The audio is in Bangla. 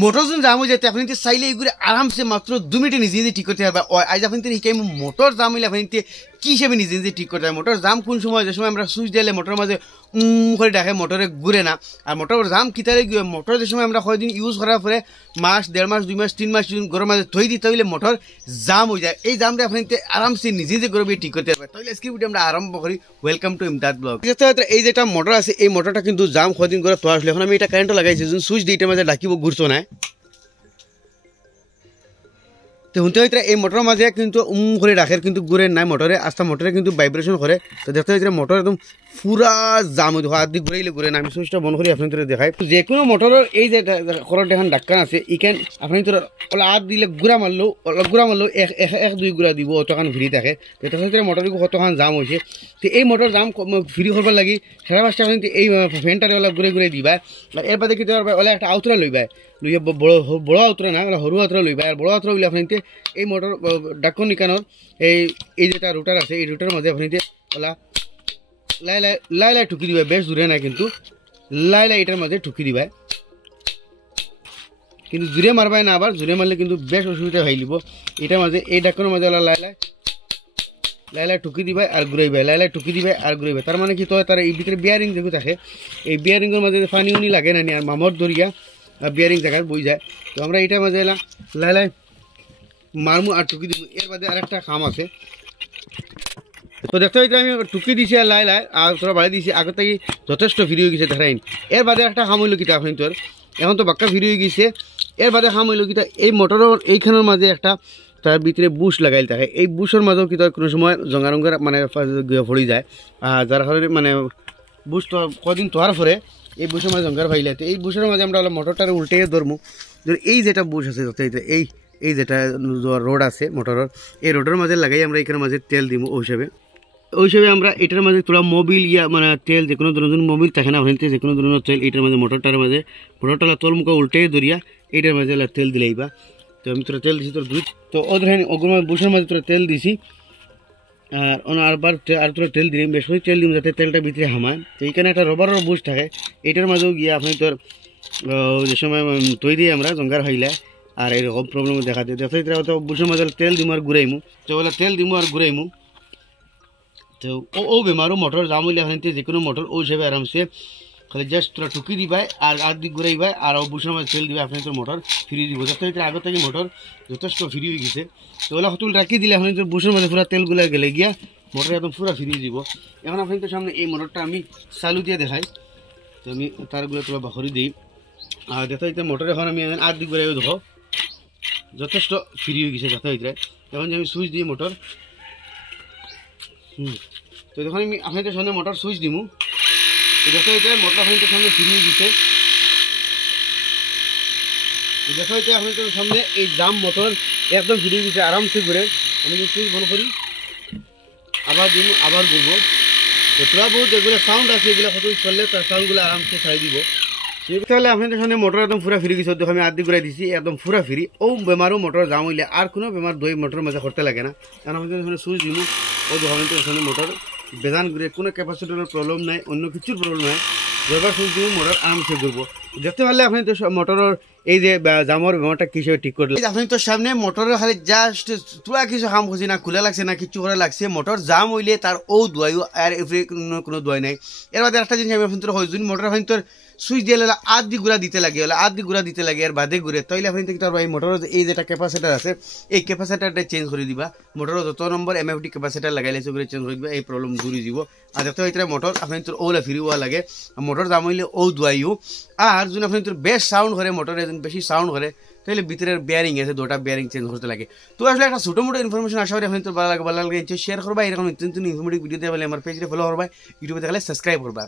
মোটর যখন জাম হয়ে যায় আপনি চাইলে এইগুলো আরামসে মাত্র 2 মিনিটে নিজে নিজে ঠিক করতে পারবা। আজ আপনি শিখাই মোটর জাম হইলে আপনি কি হিসেবে নিজে নিজে ঠিক করতে হবে। মোটর জাম কোন সময়, যে সময় আমরা সুইচ দিলে মোটরের মাঝে করে ডাকে মোটরে ঘুরে না। আর মোটর জাম কিতারে মোটর যে সময় আমরা কয়েকদিন ইউজ করার পরে মাস 1.5 মাস 2 মাস 3 মাস ঘরের মাঝে থই দিতে হইলে মোটর জাম হয়ে যায়। এই জামটা আপনি আরামসে নিজে নিজে করে ঠিক করতে পারবেন। তাহলে আজকে ভিডিও আমরা আরম্ভ করি। Welcome to Imdad blog. এই যেটা মোটর আছে এই মোটরটা কিন্তু জাম কয়েকদিন করে তো আসলে এখন আমি এটা কারেন্টও লাগাইছি, সুইচ দিয়ে এটার মাঝে ডাকিব ঘুরছো না। তো শুনতে হইতে এই মোটরের মাঝে কিন্তু করে রাখে কিন্তু ঘুরে নাই মোটরে, আস্তা মোটরে কিন্তু ভাইব্রেশন করে। তো দেখতে হইতে মোটর একদম পুরা জাম হয়ে হাত দিয়ে ঘুরাইলে ঘুরে না। আমি সুইচটা বন্ধ করি আপনাদের দেখাই। যে কোনো মোটরের এই যে খরচ এখন ডাক্কান আছে ইখান আপনি তো হাত দিলে গুড়া মারলেও এক দুই গুড়া দিব অতখান ফ্রি থাকে। তো হইতে মোটরকে কতখান জাম হয়েছে। তো এই মোটর জাম ফ্রি করবার লাগি সারা পাঁচটা আপনি এই ফ্যানটারে ওলা ঘুরে ঘুরে দিবা। আর এর বাদে কিন্তু ওলা একটা আউতরা লইবা, লইয়া বড় আউতরা না ওলা সরু আউতরা লইবা। আর বড় আউতরা হইলে আপনি এই মোটর ডাক্কন নিকানোর এই যেটা রুটার আছে এই রুটার মাঝে আপনি ওলা লাই লাই লাই লাই ঠুকি দিবা। বেশ দূরে না কিন্তু লাই লাই এটার মাঝে ঠুকি দিবা, কিন্তু জোরে মারবাই না। আবার জোরে মারলে কিন্তু বেশ অসুবিধা হয়ে যাব। এটার মাঝে এই ডাক্কনের মাঝে ওলা লাই লাই লাই লাই ঠুকি দিবা আর ঘুরাইবা, লাই লাই ঠুকি দিবা আর ঘুরাইবা। তার মানে কি তো তার এই ভিতরে বিয়ারিং যেগুলো থাকে এই বিয়ারিংয়ের মাঝে পানি উনি লাগে না আর মামর দরিয়া বিয়ারিং জায়গায় বই যায়। তো আমরা এটার মাঝে এলাম লাই লাই মারমু আর টুকি দিব। এর বাদে আরেকটা কাম আছে। তো দেখতে হইতে আমি টুকি দিছি আর লাই লাই আর তোরা বাড়ি দিছি আগে থেকে যথেষ্ট ফ্রি হয়ে গেছে দেখাইন। এর বাদে একটা কাম হইল কিতা আপনি তোর এখন তো বাক্কা ফ্রি হয়ে গেছে। এর বাদে কাম হইল কিতা এই মোটরের এইখানের মাঝে একটা তার ভিতরে বুশ লাগাইল থাকে। এই বুশের মাঝেও কিন্তু কোনো সময় জঙ্গা রঙের মানে পড়ে যায়, যার কারণে মানে বুশ তো কদিন তোয়ার পরে এই বুশের মাঝে জঙ্গার ভাইলে। তো এই বুশের মাঝে আমরা মোটরটারে উল্টে ধরমু। এই যেটা বুশ আছে এই যেটা রোড আছে মোটরের এই রোডের মাঝে লাগাই আমরা এখানের মাঝে তেল দিব। ওই হিসাবে আমরা এটার মাঝে তোরা মোবিল মানে তেল যে কোনো ধরনের মোবিল থাকে না ওখানে যে কোনো ধরনের তেল এটার মাঝে মোটরটার মাঝে মোটরটা তোর মুখে উল্টে ধরিয়া এটার মাঝে তেল দিলেইবা। তো আমি তোরা তেল দিছি তোর দুধ তো ওদের ওগুলো বুসের মাঝে তোরা তেল দিছি আর তোরা তেল দিলাম বেশ করে তেল দিম যাতে তেলটা ভিতরে হামায়। তো এইখানে একটা রবারের বুশ থাকে এটার মাঝেও গিয়ে আপনি তোর যে সময় তৈরি আমরা জঙ্গার হইলে আর এরকম প্রবলেম দেখা দিয়ে দেখতে তো বুসের মাঝে তেল দিমু আর ঘুরাইমু। তো ওলা তেল দিমু আর ঘুরাইমু। তো ও বেমারও মোটর জাম হইলে এখন যে কোনো মোটর ও হিসেবে আরামসে খালি জাস্ট তোরা টুকি দিবাই আর দিক ঘুরাইবাই আর বুসের মাঝে তেল দিবা আপনি তোর মোটর ফ্রি দিব। দেখতে আগে থেকে মোটর যথেষ্ট ফ্রি হয়ে গেছে। তো ওলা হতুল রাখি দিলে এখন তোর বুসের মাঝে পুরো তেলগুলো গেলে গিয়া মোটর একদম পুরো ফ্রি দিব। এখন আপনি তো সামনে এই মোটরটা আমি চালু দিয়ে দেখাই। তো আমি তারগুলো তোলা বাখরি দিই আর দেখতে মোটর এখন আমি দিক ঘুরাইও দেখো যথেষ্ট ফ্রি হয়ে গেছে। দেখতে হইতে এখন যে আমি সুইচ দিই মোটর তো যখন আমি আপনাদের সামনে মোটর সুইচ দিমু তো দেখতে হইতে মোটর আপনাদের সামনে ফ্রি হয়ে গেছে। দেখতে হইতে আপনাদের সামনে এই জাম মোটর একদম ফ্রি হয়ে গেছে আরামসে ঘুরে। আমি যদি সুইচ বন্ধ করি আবার দিমু আবার ঘুরবো। তো তোরা বহুত যেগুলো সাউন্ড আছে এগুলো কত চললে তার সাউন্ডগুলো আরামসে ছাড়ি দিব। তাহলে আপনাদের সামনে মোটর একদম পুরা ফ্রি গেছে। দেখো আমি আদি ঘুরাই দিছি একদম পুরা ফ্রি। ও বেমারও মোটর জাম হইলে আর কোনো বেমার দই মোটরের মাঝে করতে লাগে না। কারণ আমাদের সামনে সুইচ দিমু ও দেখো আমাদের সামনে মোটর বেদান ঘুরে কোনো ক্যাপাসিটরের প্রবলেম নাই, অন্য কিছুর প্রবলেম নাই। যবার সুইচ দিব মোটর আরামসে ঘুরবো। দেখতে পারলে আপনি তো মোটরের এই যে জামর বেমারটা কি হিসেবে ঠিক করলে আপনি তো সামনে মোটরের খালি জাস্ট তোরা কিছু কাম করছি না খোলা লাগছে না কিছু করে লাগছে। মোটর জাম হইলে তার ও দোয়াইও আর কোনো দোয়াই নাই। এর বাদে একটা জিনিস আমি আপনি তোর হয় যদি মোটর আপনি তোর সুইচ দিয়ে দি গুড়া দিতে লাগে দি গুড়া দিতে লাগে আর বাদে ঘুরে তাইলে আপনি এই মোটরের এই যেটা ক্যাপাসিটার আছে এই ক্যাপাসিটারটা চেঞ্জ করে দিবা। মোটরের যত নম্বর এমএফডি ক্যাপাসিটার লাগাইলে সেগুলো চেঞ্জ করে দিবা। এই প্রবলেম দূরে যাব। আর দেখতে হইতে মোটর আপনি তোর ওলা ফিরি হওয়া লাগে মোটর জাম হইলে ও দোয়াইও। আর যদি আপনি তোর বেশ সাউন্ড করে মোটরে বেশি সাউন্ড করে তাহলে ভিতরের বিয়ারিং আছে দুটা বিয়ারিং চেঞ্জ করতে লাগে। তো আসলে একটা ছোটো মোটো ইনফরমেশন আশা করি আপনি তোর ভালো লাগে শেয়ার করবা। এরকম নতুন ইনফরমেটিভ ভিডিও দেওয়া আমার পেজে ফলো করবা, ইউটিউবে দেখলে সাবস্ক্রাইব করবা।